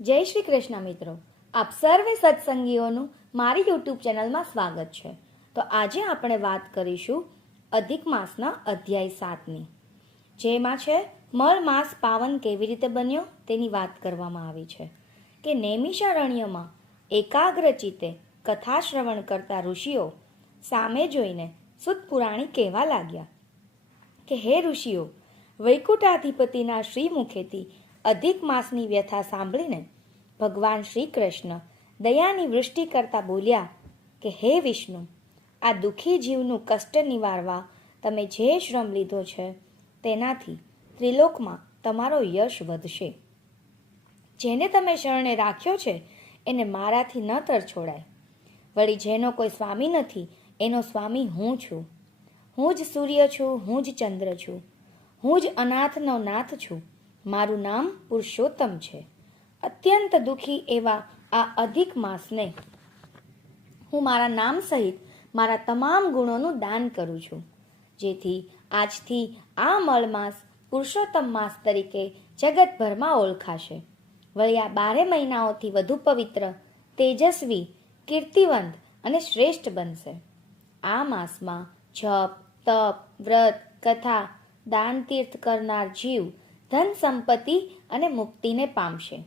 જય શ્રી કૃષ્ણ મિત્રો, આપ સર્વે સત્સંગીઓનું મારી યુટ્યુબ ચેનલમાં સ્વાગત છે. તો આજે આપણે વાત કરીશું અધિક માસના અધ્યાય 7ની, જેમાં છે મળ માસ પાવન કેવી રીતે બન્યો તેની વાત કરવામાં આવી છે. કે નૈમિષારણ્યમાં એકાગ્ર ચિત્તે કથા શ્રવણ કરતા ઋષિઓ સામે જોઈને સુત પુરાણી કહેવા લાગ્યા કે હે ઋષિઓ, વૈકુંઠાધિપતિના શ્રી મુખેથી અધિક માસની વ્યથા સાંભળીને ભગવાન શ્રી કૃષ્ણ દયાની વૃષ્ટિ કરતા બોલ્યા કે હે વિષ્ણુ, આ દુઃખી જીવનું કષ્ટ નિવારવા તમે જે શ્રમ લીધો છે તેનાથી ત્રિલોકમાં તમારો યશ વધશે. જેને તમે શરણે રાખ્યો છે એને મારાથી ન તરછોડાય. વળી જેનો કોઈ સ્વામી નથી એનો સ્વામી હું છું. હું જ સૂર્ય છું, હું જ ચંદ્ર છું, હું જ અનાથનો નાથ છું. મારું નામ પુરુષોત્તમ છે. અત્યંત દુઃખી એવા આ અધિક માસને હું મારા નામ સહિત મારા તમામ ગુણોનું દાન કરું છું, જેથી આજથી આ મળ માસ પુરુષોત્તમ માસ તરીકે જગતભરમાં ઓળખાશે. વળી આ 12 મહિનાઓથી વધુ પવિત્ર, તેજસ્વી, કીર્તિવંત અને શ્રેષ્ઠ બનશે. આ માસમાં જપ, તપ, વ્રત, કથા, દાન તીર્થ કરનાર જીવ ધન સંપત્તિ અને મુક્તિને પામશે.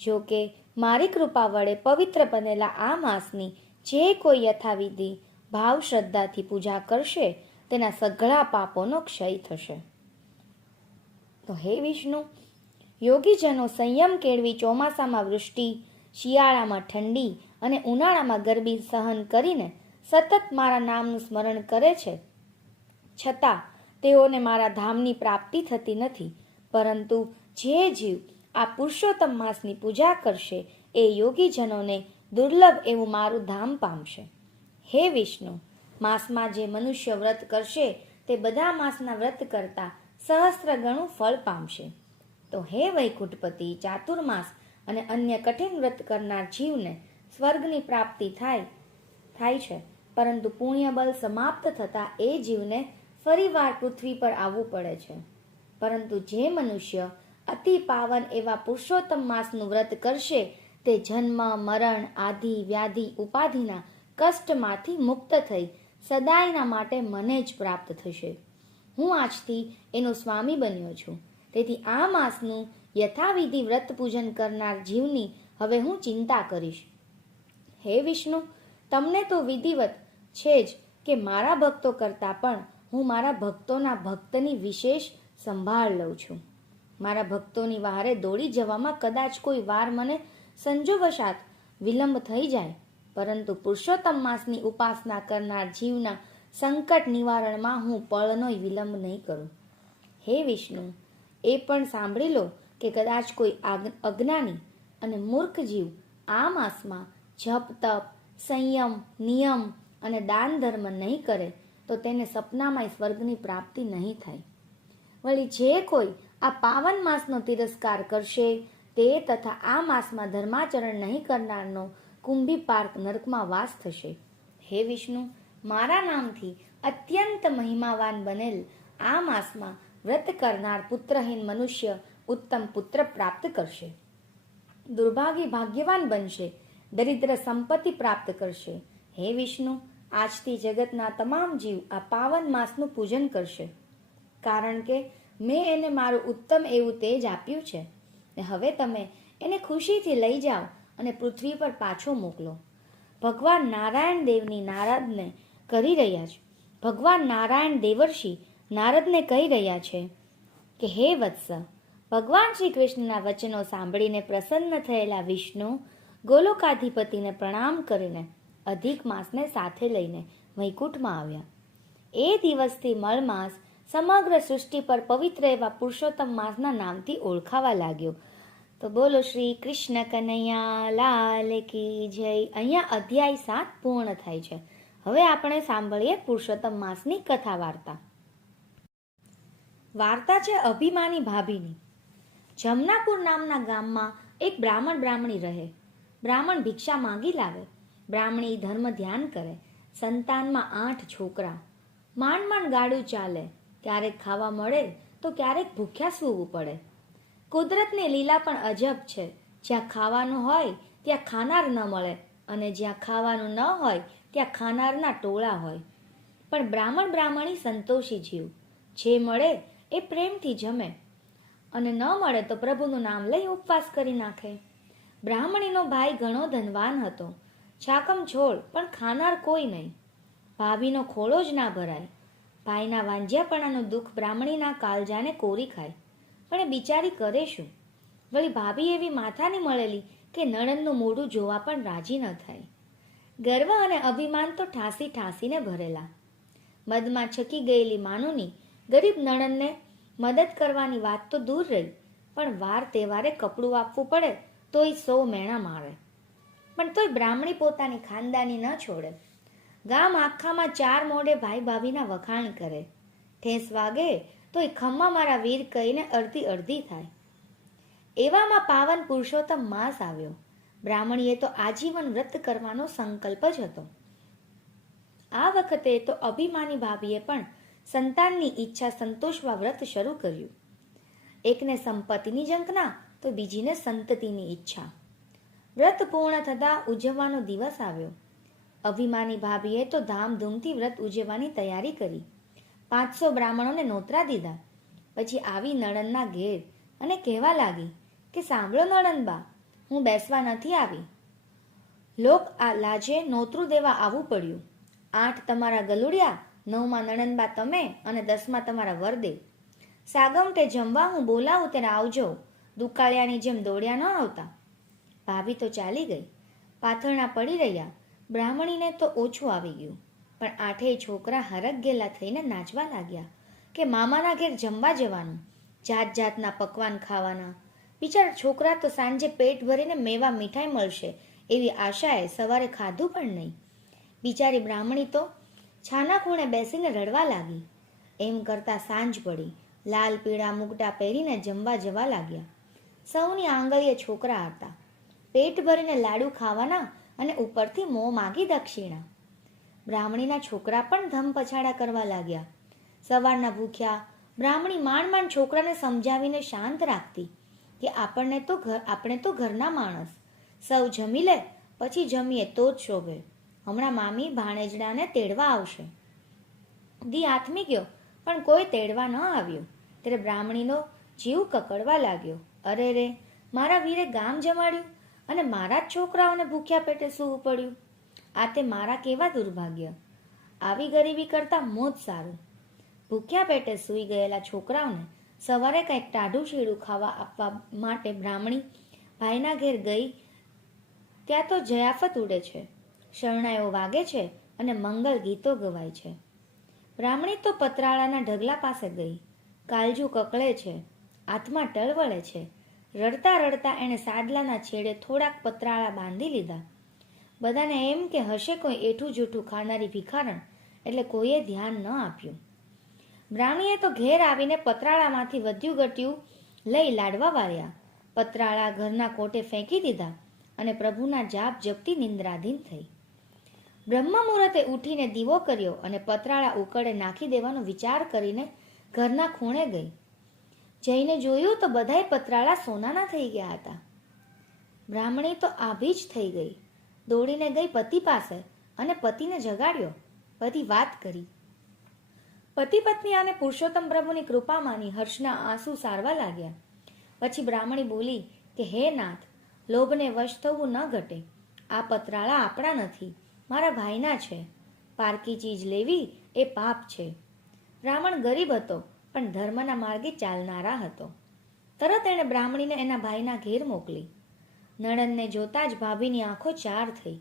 જો કે મારી કૃપા વડે પવિત્ર બનેલા આ માસની જે કોઈ યથાવિધિ ભાવ શ્રદ્ધાથી પૂજા કરશે તેના સઘળા પાપોનો ક્ષય થશે. તો હે વિષ્ણુ, યોગીજનો સંયમ કેળવી ચોમાસામાં વૃષ્ટિ, શિયાળામાં ઠંડી અને ઉનાળામાં ગરમી સહન કરીને સતત મારા નામનું સ્મરણ કરે છે, છતાં તેઓને મારા ધામની પ્રાપ્તિ થતી નથી. પરંતુ જે જીવ આ પુરુષોત્તમ માસની પૂજા કરશે એ યોગીજનોને દુર્લભ એવું મારું ધામ પામશે. હે વિષ્ણુ, માસમાં જે મનુષ્ય વ્રત કરશે તે બધા માસના વ્રત કરતાં સહસ્ત્ર ગણું ફળ પામશે. તો હે વૈકુંઠપતિ, ચાતુર્માસ અને અન્ય કઠિન વ્રત કરનાર જીવને સ્વર્ગની પ્રાપ્તિ થાય છે, પરંતુ પુણ્યબળ સમાપ્ત થતાં એ જીવને ફરીવાર પૃથ્વી પર આવવું પડે છે. પરંતુ જે મનુષ્ય અતિ પાવન એવા પુરુષોત્તમ માસનું વ્રત કરશે તે જન્મ, મરણ, આદિ, વ્યાધિ, ઉપાધિના કષ્ટમાંથી મુક્ત થઈ સદાયના માટે મને જ પ્રાપ્ત થશે. હું આજથી એનો સ્વામી બન્યો છું. તેથી આ માસનું યથાવિધિ વ્રત પૂજન કરનાર જીવની હવે હું ચિંતા કરીશ. હે વિષ્ણુ, તમને તો વિધિવત છે જ કે મારા ભક્તો કરતાં પણ હું મારા ભક્તોના ભક્તની વિશેષ સંભાળ લઉં છું. મારા ભક્તોની વહારે દોડી જવામાં કદાચ કોઈ વાર મને સંજોગવશાત વિલંબ થઈ જાય, પરંતુ પુરુષોત્તમ માસની ઉપાસના કરનાર જીવના સંકટ નિવારણમાં હું પળનોય વિલંબ નહીં કરું. હે વિષ્ણુ, એ પણ સાંભળી લો કે કદાચ કોઈ અજ્ઞાની અને મૂર્ખ જીવ આ માસમાં જપ, તપ, સંયમ, નિયમ અને દાન ધર્મ નહીં કરે તો તેને સપનામાં સ્વર્ગની પ્રાપ્તિ નહીં થાય. વળી જે કોઈ આ પાવન માસનો તિરસ્કાર કરશે તે તથા આ માસમાં ધર્માચરણ નહીં કરનારનો કુંભી પાર્ક નરકમાં વાસ થશે. હે વિષ્ણુ, મારા નામથી અત્યંત મહિમાવાન બનેલ આ માસમાં વ્રત કરનાર પુત્રહીન મનુષ્ય ઉત્તમ પુત્ર પ્રાપ્ત કરશે. દુર્ભાગી ભાગ્યવાન બનશે, દરિદ્ર સંપત્તિ પ્રાપ્ત કરશે. હે વિષ્ણુ, આજથી જગતના તમામ જીવ આ પાવન માસનું પૂજન કરશે, કારણ કે મેં એને મારું ઉત્તમ એવું તેજ આપ્યું છે. ને હવે તમે એને ખુશીથી લઈ જાઓ અને પૃથ્વી પર પાછો મોકલો. ભગવાન નારાયણ દેવની નારદને કરી રહ્યા છે. ભગવાન નારાયણ દેવર્ષિ નારદને કહી રહ્યા છે કે હે વત્સ, ભગવાન શ્રી કૃષ્ણના વચનો સાંભળીને પ્રસન્ન થયેલા વિષ્ણુ ગોલોકાધિપતિને પ્રણામ કરીને અધિક માસને સાથે લઈને વૈકુંઠમાં આવ્યા. એ દિવસથી મળ માસ સમગ્ર સૃષ્ટિ પર પવિત્ર એવા પુરુષોત્તમ માસના નામથી ઓળખાવા લાગ્યો. તો બોલો શ્રી કૃષ્ણ કનૈયા લાલ કી જય. અહીંયા અધ્યાય 7 પૂર્ણ થાય છે. હવે આપણે સાંભળીએ પુરુષોત્તમ માસની કથા વાર્તા. વાર્તા છે અભિમાની ભાભીની. જમનાપુર નામના ગામમાં એક બ્રાહ્મણી રહે. બ્રાહ્મણ ભિક્ષા માંગી લાવે. બ્રાહ્મણી ધર્મ ધ્યાન કરે. સંતાનમાં 8 છોકરા. માંડ ગાડું ચાલે. ક્યારેક ખાવા મળે તો ક્યારેક ભૂખ્યા સૂવું પડે. કુદરતની લીલા પણ અજબ છે. જ્યાં ખાવાનું હોય ત્યાં ખાનાર ન મળે અને જ્યાં ખાવાનું ન હોય ત્યાં ખાનારના ટોળા હોય. પણ બ્રાહ્મણી સંતોષી જીવ. જે મળે એ પ્રેમથી જમે અને ન મળે તો પ્રભુનું નામ લઈ ઉપવાસ કરી નાખે. બ્રાહ્મણીનો ભાઈ ઘણો ધનવાન હતો. છાકમ છોડ પણ ખાનાર કોઈ નહીં. ભાભીનો ખોળો જ ના ભરાય. ભાઈના વાંજ્યાપણાનું દુઃખ બ્રાહ્મણીના કાળજાને કોરી ખાય. પણ એ બિચારી કરે શું? વળી ભાભી એવી માથાની મળેલી કે નણંદનું મોઢું જોવા પણ રાજી ન થાય. ગર્વ અને અભિમાન તો ઠાસી ઠાસીને ભરેલા. મદમાં છકી ગયેલી માનુની ગરીબ નણંદને મદદ કરવાની વાત તો દૂર રહી, પણ વાર તહેવારે કપડું આપવું પડે તોય 100 મેણા મારે. પણ તોય બ્રાહ્મણી પોતાની ખાનદાની ન છોડે. ગામ આખામાં 4 મોઢે ભાઈ ભાભીના વખાણ કરે. ઠેસ વાગે તોય ખમ્મા મારા વીર કહીને અડધી અડધી થાય. એવામાં પાવન પુરુષોત્તમ માસ આવ્યો. બ્રાહ્મણીએ તો આજીવન વ્રત કરવાનો સંકલ્પ જ હતો. આ વખતે તો અભિમાની ભાભીએ પણ સંતાનની ઈચ્છા સંતોષવા વ્રત શરૂ કર્યું. એકને સંપત્તિની ઝંખના તો બીજીને સંતતિની ઈચ્છા. વ્રત પૂર્ણ થતાં ઉજવવાનો દિવસ આવ્યો. અભિમાની ભાભીએ તો ધામધૂમથી વ્રત ઉજવવાની તૈયારી કરી. 500 બ્રાહ્મણોને નોતરા દીધા. પછી આવી નણંદના ઘેર અને કહેવા લાગી કે સાંભળો નણંદબા, હું બેસવા નથી આવી. લોક આ લાજે નોતરું દેવા આવવું પડ્યું. 8 તમારા ગલુડિયા, 9માં નણંદબા તમે અને 10માં તમારા વરદેવ. સાગમટે જમવા હું બોલાવું ત્યારે આવજો. દુકાળિયાની જેમ દોડ્યા ન આવતા. ભાભી તો ચાલી ગઈ. પાથરણા પડી રહ્યા. બ્રાહ્મણીને તો ઓછું આવી ગયું. પણ 8 છોકરા હરખ-ગેલા થઈને નાચવા લાગ્યા કે મામાના ઘેર જમવા જવાનું, જાત જાતના પકવાન ખાવાના. બિચારા છોકરા તો સાંજે પેટ ભરીને મેવા મીઠાઈ મળશે એવી આશાએ સવારે ખાધું પણ નહીં. બિચારી બ્રાહ્મણી તો છાના ખૂણે બેસીને રડવા લાગી. એમ કરતા સાંજ પડી. લાલ પીળા મુગટા પહેરીને જમવા જવા લાગ્યા. સૌની આંગળીએ છોકરા હતા. પેટ ભરીને લાડુ ખાવાના અને ઉપરથી મોં માગી દક્ષિણા. બ્રાહ્મણીના છોકરા પણ ધમ પછાડા કરવા લાગ્યા. સવારના ભૂખ્યા બ્રાહ્મણી માંડ માંડ છોકરાને સમજાવીને શાંત રાખતી કે આપણે તો ઘરના માણસ, સૌ જમી લે પછી જમીએ તો જ શોભે. હમણાં મામી ભાણેજડાને તેડવા આવશે. દી આથમી ગયો પણ કોઈ તેડવા ન આવ્યું. ત્યારે બ્રાહ્મણીનો જીવ કકડવા લાગ્યો. અરે રે, મારા વીરે ગામ જમાડ્યું અને મારા જ છોકરાઓને ભૂખ્યા પેટે સૂવું પડ્યું. આ તે મારા કેવા દુર્ભાગ્ય. આવી ગરીબી કરતા મોત સારું. ભૂખ્યા પેટે સૂઈ ગયેલા છોકરાઓને સવારે કંઈક ટાઢું શીડું ખાવા આપવા માટે બ્રાહ્મણી ભાઈના ઘેર ગઈ. ત્યાં તો જયાફત ઉડે છે, શરણાઈઓ વાગે છે અને મંગલ ગીતો ગવાય છે. બ્રાહ્મણી તો પતરાળાના ઢગલા પાસે ગઈ. કાળજું કકળે છે, હાથમાં ટળવળે છે. રડતા રડતા એણે સાદલાના છેડે થોડાક પતરાળા બાંધી લીધા. બધાને એમ કે હશે કોઈ એઠું જૂઠું ખાનારી ભિખારણ, એટલે કોઈએ ધ્યાન ન આપ્યું. બ્રાહ્મણીએ તો ઘેર આવીને પતરાળામાંથી વધ્યું ઘટ્યું લઈ લાડવા વાળ્યા. પતરાળા ઘરના કોટે ફેંકી દીધા અને પ્રભુના જાપ જપતી નિંદ્રાધીન થઈ. બ્રહ્મ મુહૂર્તે ઉઠીને દીવો કર્યો અને પતરાળા ઉકળે નાખી દેવાનો વિચાર કરીને ઘરના ખૂણે ગઈ. જઈને જોયું તો બધાય પતરાળા સોનાના થઈ ગયા હતા. બ્રાહ્મણી તો આભી જ થઈ ગઈ. દોડીને ગઈ પતિ પાસે અને પતિને જગાડ્યો. બધી વાત કરી. પતિ પત્ની અને પુરુષોત્તમ પ્રભુની કૃપા માની હર્ષના આંસુ સારવા લાગ્યા. પછી બ્રાહ્મણી બોલી કે હે નાથ, લોભને વશ થવું ન ઘટે. આ પતરાળા આપણા નથી, મારા ભાઈના છે. પારકી ચીજ લેવી એ પાપ છે. બ્રાહ્મણ ગરીબ હતો પણ ધર્મના માર્ગે ચાલનારા હતો. તરત એણે બ્રાહ્મણીને એના ભાઈના ઘેર મોકલી. નણંદને જોતા જ ભાભીની આંખો ચાર થઈ.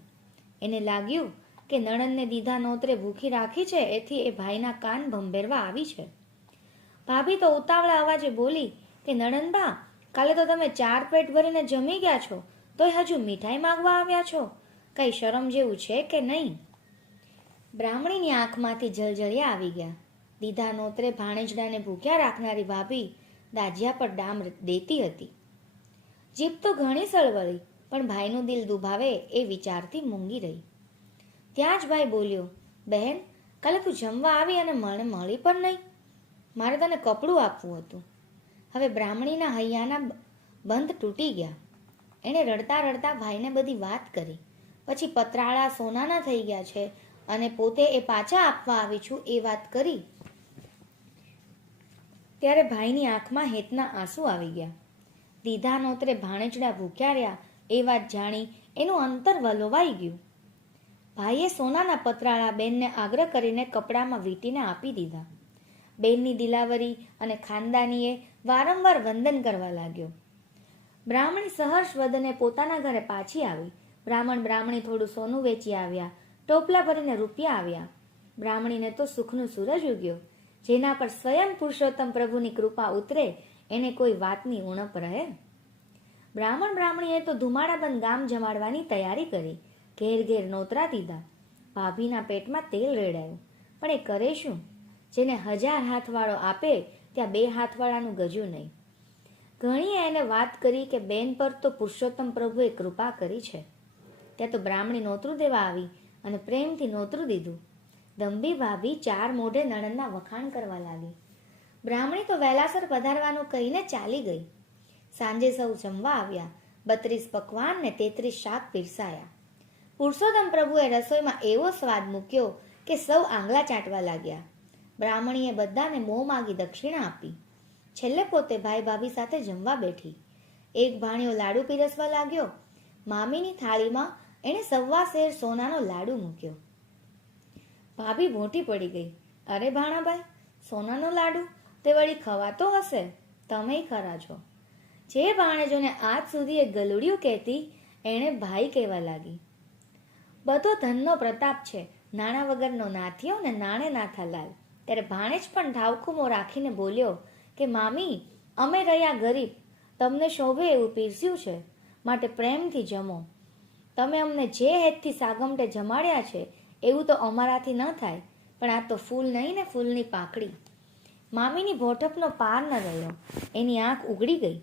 એને લાગ્યું કે નણંદને દીધા નોતરે ભૂખી રાખી છે, એથી એ ભાઈના કાન ભંભેરવા આવી છે. ભાભી તો ઉતાવળા અવાજે બોલી કે નણંદબા, કાલે તો તમે 4 પેટ ભરીને જમી ગયા છો, તોય હજુ મીઠાઈ માંગવા આવ્યા છો. કઈ શરમ જેવું છે કે નહીં? બ્રાહ્મણીની આંખમાંથી જળજળિયા આવી ગયા. દીધા નોતરે ભાણેજડાને ભૂખ્યા રાખનારી ભાભી દાજિયા પર ડામ દેતી હતી. જીભ તો ઘણી સળવળી, પણ ભાઈનું દિલ દુભાવે એ વિચારથી મૂંગી રહી. ત્યાં જ ભાઈ બોલ્યો, બહેન, કાલે તું જમવા આવી અને મને મળી પણ નહીં. મારે તને કપડું આપવું હતું. હવે બ્રાહ્મણીના હૈયાના બંધ તૂટી ગયા. એણે રડતા રડતા ભાઈને બધી વાત કરી. પછી પતરાળા સોનાના થઈ ગયા છે અને પોતે એ પાછા આપવા આવી છું એ વાત કરી. ત્યારે ભાઈની આંખમાં હેતના આંસુ આવી ગયા. દીધા નોતરે ભાણેજડા ભૂખ્યા રહ્યા એ વાત જાણી એનું અંતર વલોવાઈ ગયું. ભાઈએ સોનાના પતરાળા બેનને આગ્રહ કરીને કપડામાં વીંટીને આપી દીધા. બેનની દિલાવરી અને ખાનદાનીએ વારંવાર વંદન કરવા લાગ્યો. બ્રાહ્મણી સહર્ષ વદને પોતાના ઘરે પાછી આવી. બ્રાહ્મણી થોડું સોનું વેચી આવ્યા. ટોપલા ભરીને રૂપિયા આવ્યા. બ્રાહ્મણીને તો સુખનું સૂરજ ઉગ્યો. જેના પર સ્વયં પુરુષોત્તમ પ્રભુની કૃપા ઉતરે એને કોઈ વાતની ઉણપ રહે. બ્રાહ્મણીએ તો ધુમાડાબંધ ગામ જમાડવાની તૈયારી કરી. ઘેર ઘેર નોતરા દીધા. ભાભીના પેટમાં તેલ રેડાયું. પણ એ કરે શું? જેને 1000 હાથવાળો આપે ત્યાં 2 હાથવાળાનું ગજું નહીં. ઘણીએ એને વાત કરી કે બેન પર તો પુરુષોત્તમ પ્રભુએ કૃપા કરી છે. ત્યાં તો બ્રાહ્મણી નોતરું દેવા આવી અને પ્રેમથી નોતરું દીધું. દંભી ભાભી 4 મોઢે નણંદના વખાણ કરવા લાગી. બ્રાહ્મણી તો વહેલાસર પધારવાનું કહીને ચાલી ગઈ. સાંજે સૌ જમવા આવ્યા. 32 પકવાન ને 33 શાક પીરસાયા. પુરુષોત્તમ પ્રભુએ રસોઈમાં એવો સ્વાદ મૂક્યો કે સૌ આંગળા ચાટવા લાગ્યા. બ્રાહ્મણીએ બધાને મોં માગી દક્ષિણા આપી. છેલ્લે પોતે ભાઈ ભાભી સાથે જમવા બેઠી. એક ભાણિયો લાડુ પીરસવા લાગ્યો. મામીની થાળીમાં એણે 1.25 શેર સોનાનો લાડુ મૂક્યો. ભાભી મોટી પડી ગઈ. અરે ભાણાભાઈ, સોનાનો લાડુ તે વળી ખવાતો હશે? તમે ખરા છો. જે ભાણેજોને આજ સુધી એ ગલુડિયું કહેતી એણે ભાઈ કહેવા લાગી. બધો ધનનો પ્રતાપ છે, નાણાં વગરનો નાથિયો ને નાણે નાથા લાલ. ત્યારે ભાણેજ પણ ઢાવકુમો રાખીને બોલ્યો કે મામી, અમે રહ્યા ગરીબ, તમને શોભે એવું પીરસ્યું છે, માટે પ્રેમથી જમો. તમે અમને જે હેતથી સાગમટે જમાડ્યા છે એવું તો અમારાથી ન થાય, પણ આ તો ફૂલ નહીં ને ફૂલની પાંખડી. મામીની ભોટપનો પાર ન રહ્યો. એની આંખ ઉગડી ગઈ.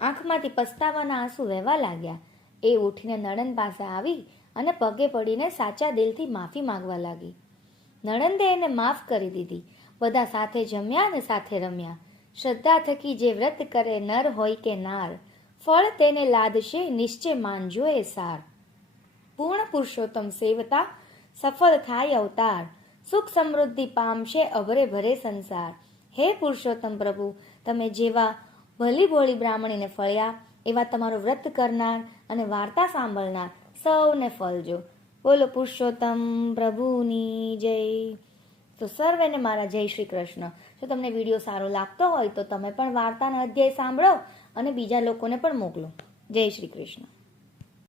આંખમાંથી પસ્તાવાના આંસુ વહેવા લાગ્યા. એ ઉઠીને નણંદ પાસે આવી અને પગે પડીને સાચા દિલથી માફી માંગવા લાગી. નણંદે એને માફ કરી દીધી. બધા સાથે જમ્યા અને સાથે રમ્યા. શ્રદ્ધા થકી જે વ્રત કરે નર હોય કે નાર, ફળ તેને લાદશે નિશ્ચય માનજો એ સાર. પૂર્ણ પુરુષોત્તમ સેવતા સફળ થાય અવતાર, સુખ સમૃદ્ધિ પામશે અભરે ભરે સંસાર. હે પુરુષોત્તમ પ્રભુ, તમે જેવા ભલી ભોળી બ્રાહ્મણીને ફળ્યા એવા તમારો વ્રત કરનાર અને વાર્તા સાંભળનાર સૌને ફળજો. બોલો પુરુષોત્તમ પ્રભુની જય. તો સર્વેને મારા જય શ્રી કૃષ્ણ. જો તમને વિડીયો સારો લાગતો હોય તો તમે પણ વાર્તાનો અધ્યાય સાંભળો અને બીજા લોકોને પણ મોકલો. જય શ્રી કૃષ્ણ.